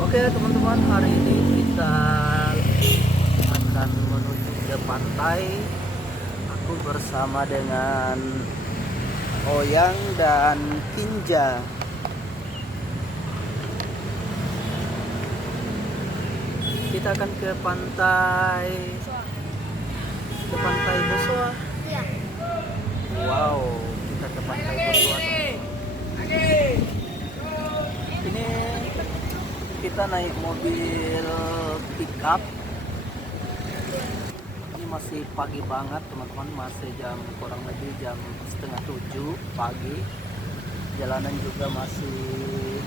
Oke teman-teman, hari ini kita akan menuju ke pantai. Aku bersama dengan Oyang dan Kinja. Kita akan ke pantai Bosoa. Iya. Wow, kita ke pantai Bosoa. Ini kita naik mobil pickup. Ini masih pagi banget teman-teman, masih kurang lebih jam setengah 7 pagi. Jalanan juga masih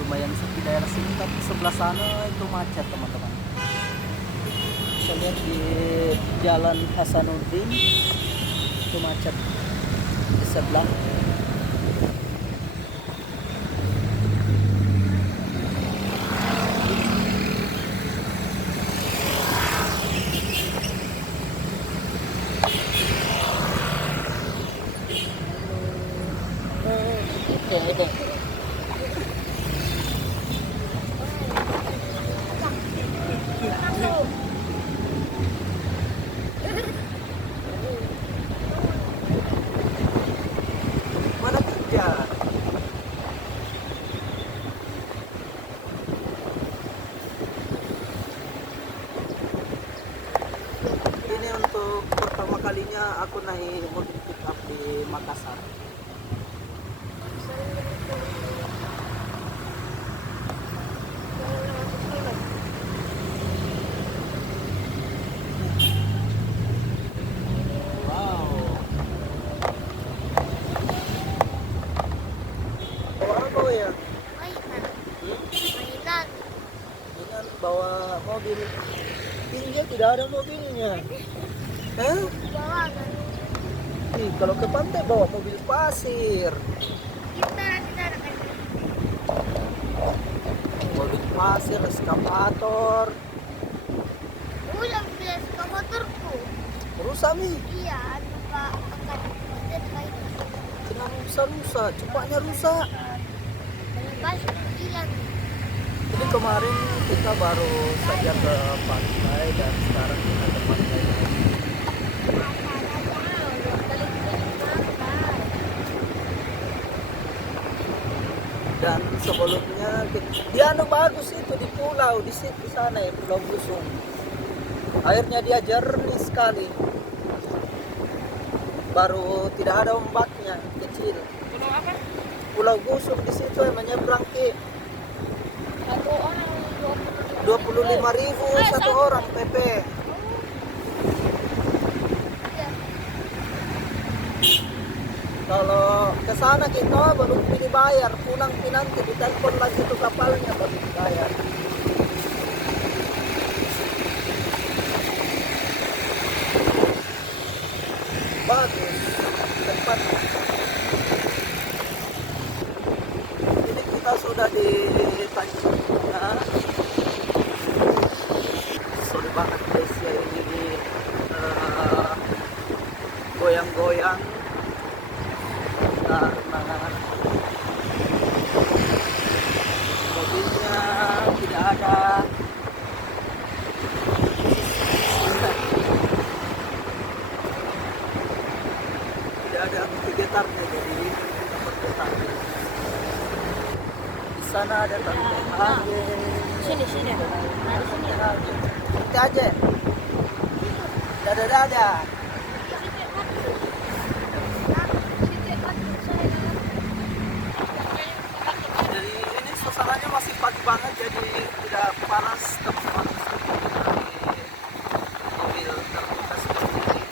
lumayan sepi daerah sini, tapi sebelah sana itu macet teman-teman. Bisa lihat di Jalan Hasanuddin itu macet di sebelah. Mana kerja? Ini untuk pertama kalinya aku naik mobil pickup di Makassar. Wow. Bawa apa ya? Mainan. Hmm? Mainan. Dengan bawa mobil. Ini tidak ada mobilnya. Hah? Bawa kan. Nih, kalau ke pantai bawa mobil pasir. Kita ada kan. Mobil pasir, eskavator. Ulang biasa ke motorku. Rusak nih. Iya, lupa angkat motor baik. Kenapa rusak? Cepatnya rusak. Lepas hilang. Jadi kemarin kita baru saja ke pantai dan sekarang kita ke pantai lagi. Dan sebelumnya dia bagus itu di pulau di situ sana ya, Pulau Gusung. Airnya dia jernih sekali. Baru tidak ada ombaknya, kecil. Pulau apa? Pulau Gusung di situ yang menyeberang ke Satu orang 25.000 satu orang PP. Kalau ke sana kita baru dibayar, pulang nanti ditelepon lagi tuh kapalnya baru dibayar. Bagus tempatnya. Ini kita sudah di Tanjungnya. Sorry banget guys ya, ini goyang-goyang karena mobilnya tidak ada. Tidak ada getarnya, jadi kita bergetar. Di sana ada tante aja. Sini. Ada sini. Nanti aja. Dadah. Jadi ini suasananya masih pagi banget, jadi tidak panas teman-teman. Di mobil terbuka seperti ini.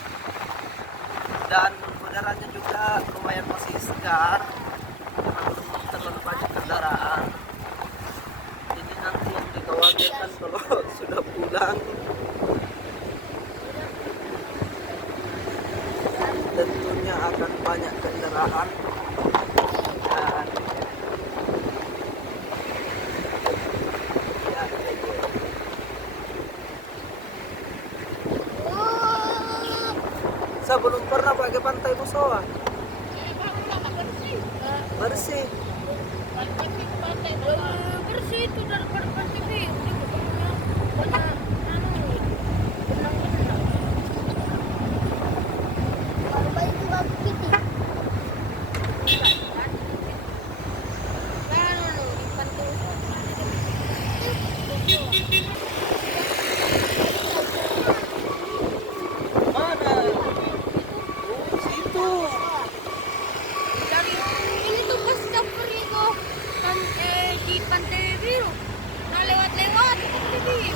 Dan udaranya juga lumayan masih segar, belum terlalu banyak kendaraan. Jadi nanti yang dikhawatirkan kalau sudah pulang tentunya akan banyak kendaraan dan ya, saya belum pernah pakai pantai Bosoa. Bersih. Bersih. itu daripada pantai biru. Dia ketemu banyak anu benang-benang. Kalau bayi juga begitu. Kan di pantai Mana? Oh, situ. dari ini tuh pas dapur itu kan di pantai biru. Nah lewat-lewat di pantai biru.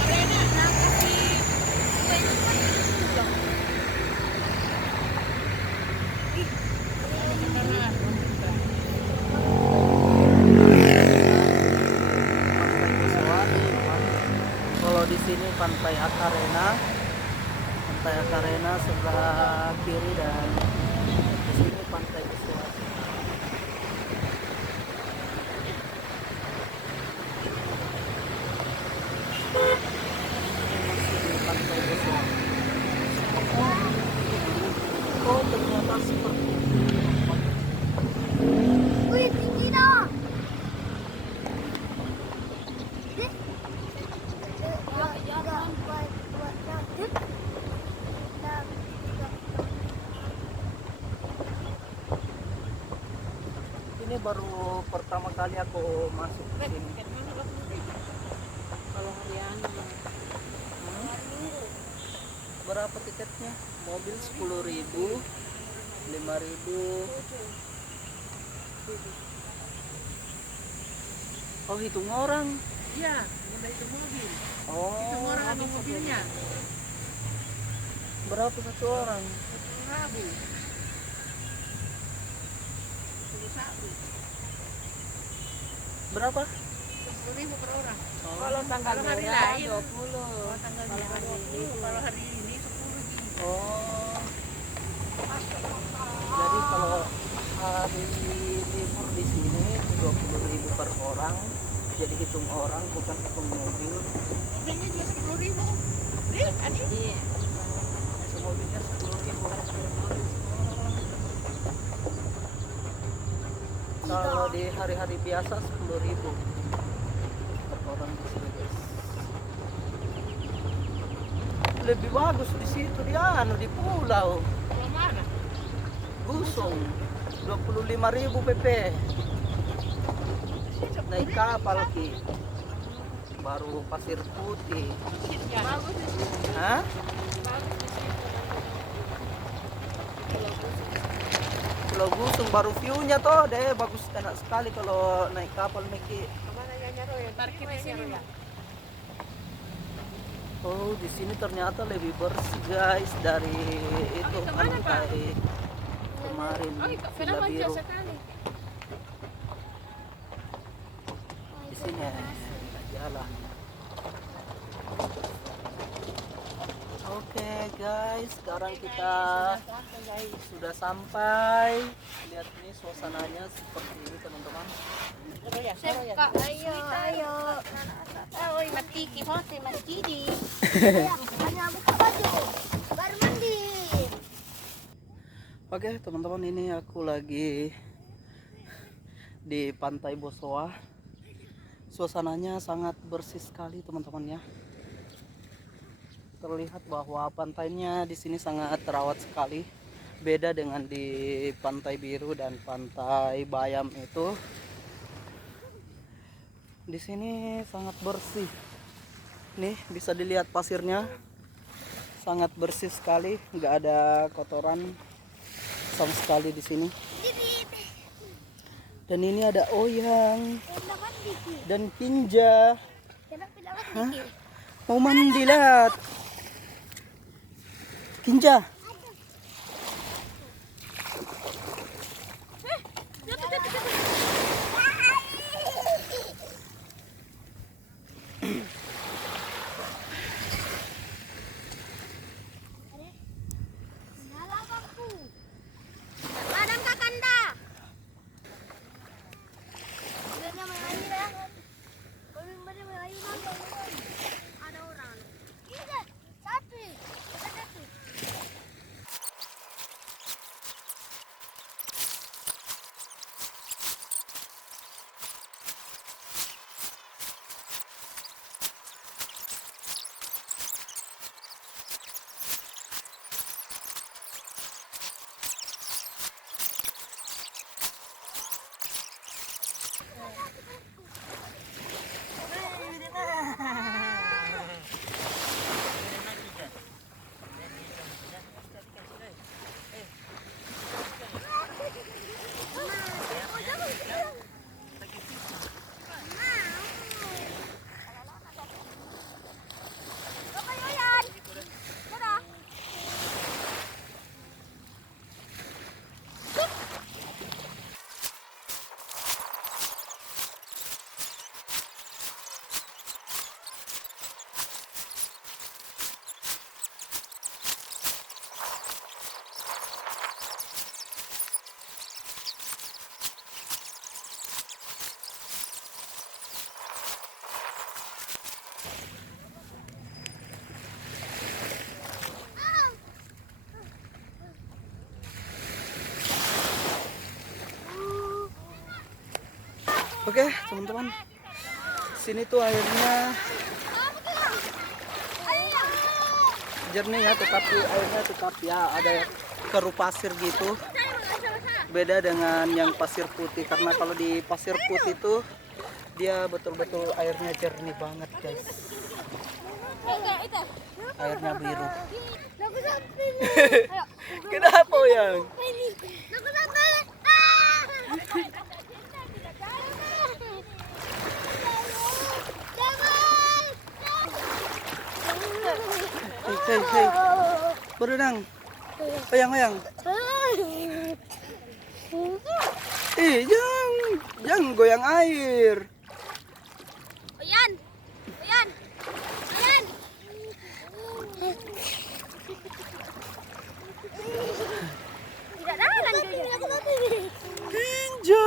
Karena nah kasih supaya cepat pulang. Pantai Besoa. Kalau di sini Pantai Akarena. Pantai Akarena sebelah kiri dan di sini Pantai Besoa. Di Pantai Besoa. Oh, ternyata seperti itu. Wih, tinggi dah. Ini baru pertama kali aku masuk ke sini. Kalau harian Berapa tiketnya? Mobil 10.000, 5.000. Oh, hitung orang. iya, udah itu mobil. Oh, Itu orang ada mobilnya. berapa satu orang? Rabu. 10 Berapa? 10.000 per orang. Oh, Kalau tanggal hari lain 20. Oh, tanggalnya hari ini. Kalau hari ini 10 gitu. oh. Jadi kalau hari libur di sini 20.000 per orang. Jadi hitung orang bukan hitung mobil. Mobilnya juga 10.000. Adik. Iya. Semobilnya 10.000. Kalau di hari-hari biasa 10.000 per orang di sini, guys. Lebih bagus di situ di pulau Kalau mana? Gusung 25.000 pp. Naik kapal ki. Baru pasir putih. Bagus di sini. Hah? Bagus di sini. Pulau Gusung baru view-nya toh deh bagus enak sekali kalau naik kapal Meki. Kemana ya Nyaro ya? Parkir di sini ya. Oh, di sini ternyata lebih bersih guys dari itu kemana, Pak? pantai kemarin Oh, Villa kenapa Biru. jauh sekali? Di sini ya, jalan. Oke guys, sekarang kita sudah sampai. Lihat ini suasananya seperti ini teman-teman. Kak, ayo. Oh, matiki, hote, matiki. Hanya buka baju. Baru mandi. Oke teman-teman, ini aku lagi di Pantai Besoa. Suasananya sangat bersih sekali teman-teman ya. Terlihat bahwa pantainya di sini sangat terawat sekali. Beda dengan di Pantai Biru dan Pantai Bayam itu. Di sini sangat bersih. Nih bisa dilihat pasirnya. Sangat bersih sekali, nggak ada kotoran sama sekali di sini. Dan ini ada oyang dan pinja. Hah? Mau mandi lihat. Kinja. Madam Kakanda. Ada orang. Ini satu. Satu. Oke, teman-teman. Sini tuh airnya jernih ya, tetapi airnya tetap ya ada keruh pasir gitu. Beda dengan yang pasir putih, karena kalau di pasir putih tuh dia betul-betul airnya jernih banget, guys. Airnya biru. Kenapa yang? Hei, berenang. Ayang. Jangan goyang air. Ayan. Tidak dalam Tinja.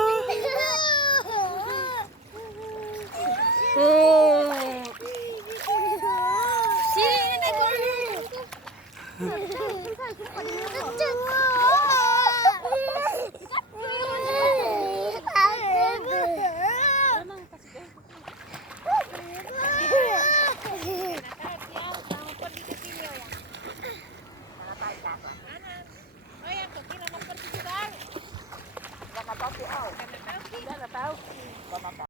Sini,